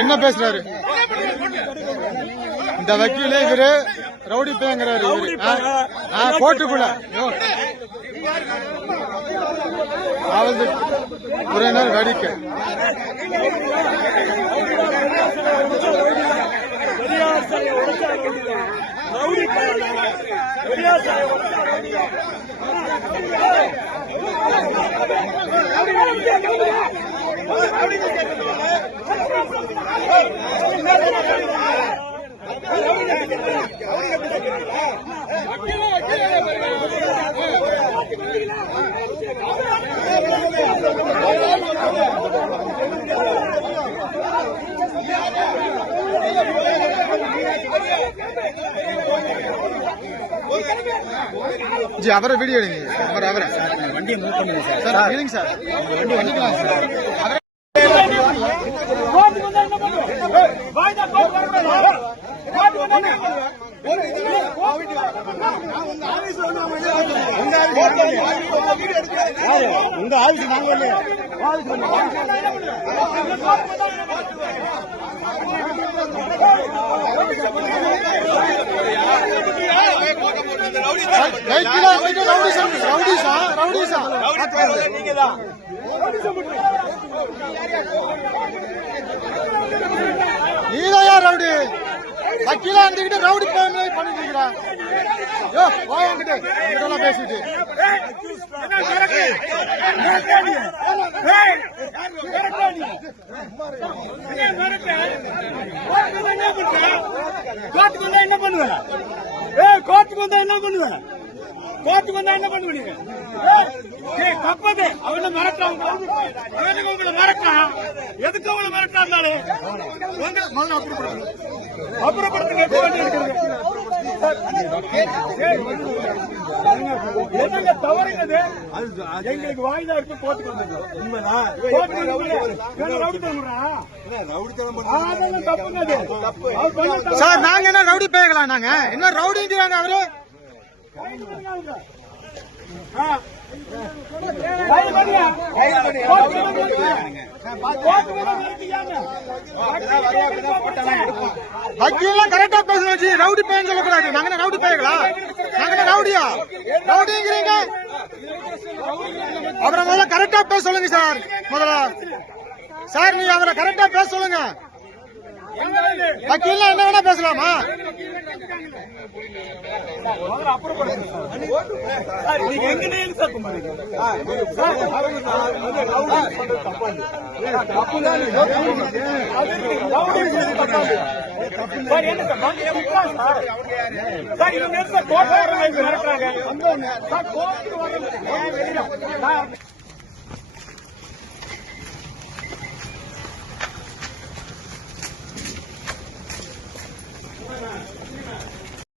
என்ன பேசுறாரு இந்த வக்கீலே? இவரு ரவுடி பேங்கிறாரு கோர்ட்டுக்குள்ள. அவது உறவினர் வேடிக்கை. जी அவரை வீடியோ எடுங்க. அவரை வண்டியை மூவ் பண்ணுங்க சார். சார் இல்லைங்க சார், வண்டி வந்துக்கலாம் சார். உங்க ஆஃபீஸ் நாங்க வரல. நீதான் யார் ரவுடி? வக்கீலா இருந்துகிட்டு ரவுடி பண்ணிட்டு இருக்கிறா. பேசிட்டு என்ன பண்ணுவேன்? கோர்ட்டுக்கு வந்தா என்ன பண்ணுவேன்? கோர்ட்டுக்கு வந்தா என்ன பண்ணுவீங்க? தப்பது அவனை மிரட்டான். உங்களை மிரட்டான். எதுக்கு அவங்களை மிரட்டா இருந்தாலே அப்புறப்படுத்த கேட்க வேண்டியிருக்கிறது. என்னங்க தவறுங்கிறது? எங்களுக்கு வாய்தா இருக்கு. கோர்ட்டுக்கு வந்தது உண்மைதான். சார் நாங்க என்ன ரவுடி பேகலாம்? நாங்க என்ன ரவுடிங்கிறாங்க அவரு? வக்கீலாம் கரெக்டா பேசணும். ரவுடி பேன்னு சொல்லக்கூடாது. நாங்க ரவுடி பேங்களா? நாங்க ரவுடியா? ரவுடிங்கிறீங்க. அவரை முதல்ல கரெக்டா பேச சொல்லுங்க சார். முதல்ல சார் நீ அவரை கரெக்டா பேச சொல்லுங்க. வக்கீல் என்ன வேணா பேசலாமா? சார்